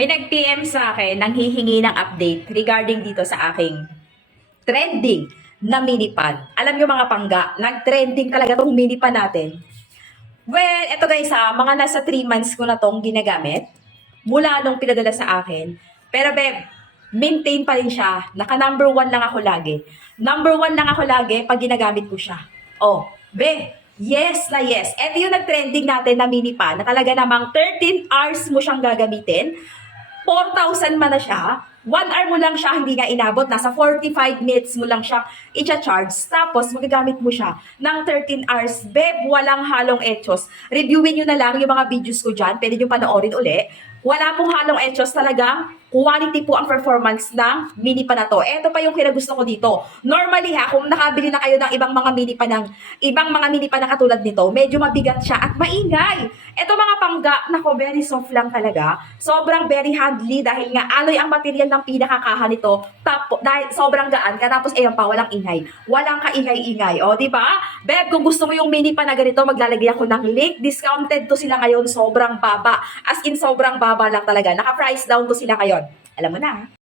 May nag-PM sa akin nang hihingi ng update regarding dito sa aking trending na mini pan. Alam nyo mga pangga, nag-trending talaga tong mini pan natin. Well, eto guys mga nasa 3 months ko na tong ginagamit. Mula nung pinadala sa akin. Pero babe, maintain pa rin siya. Naka number 1 lang ako lagi. Number 1 lang ako lagi pag ginagamit ko siya. Oh, babe, yes na yes. Ito yung nag-trending natin na mini pan. Na talaga namang 13 hours mo siyang gagamitin. 4,000 man na siya, 1 hour mo lang siya, hindi nga inabot, nasa 45 minutes mo lang siya i-charge, tapos magagamit mo siya ng 13 hours. Beb, walang halong etchos. Reviewin nyo na lang yung mga videos ko dyan, pwede nyo panoorin uli. Wala pong halong etchos, talagang quality po ang performance ng mini pan na to. Ito pa yung kinagusto ko dito. Normally kung nakabili na kayo ng ibang mga mini pan na katulad nito, medyo mabigat siya at maingay. Ito mga pangga, nako, very soft lang talaga. Sobrang very handly dahil nga alloy ang material ng pinakakaha nito. Dahil sobrang gaan, katapos ayan pa, walang ingay. Walang kaingay-ingay. O, di ba? Beb, kung gusto mo yung mini pan na ganito, maglalagay ako ng link. Discounted to sila ngayon, sobrang baba. As in, sobrang baba lang talaga. Naka-price down to sila ngayon. Alam mo na.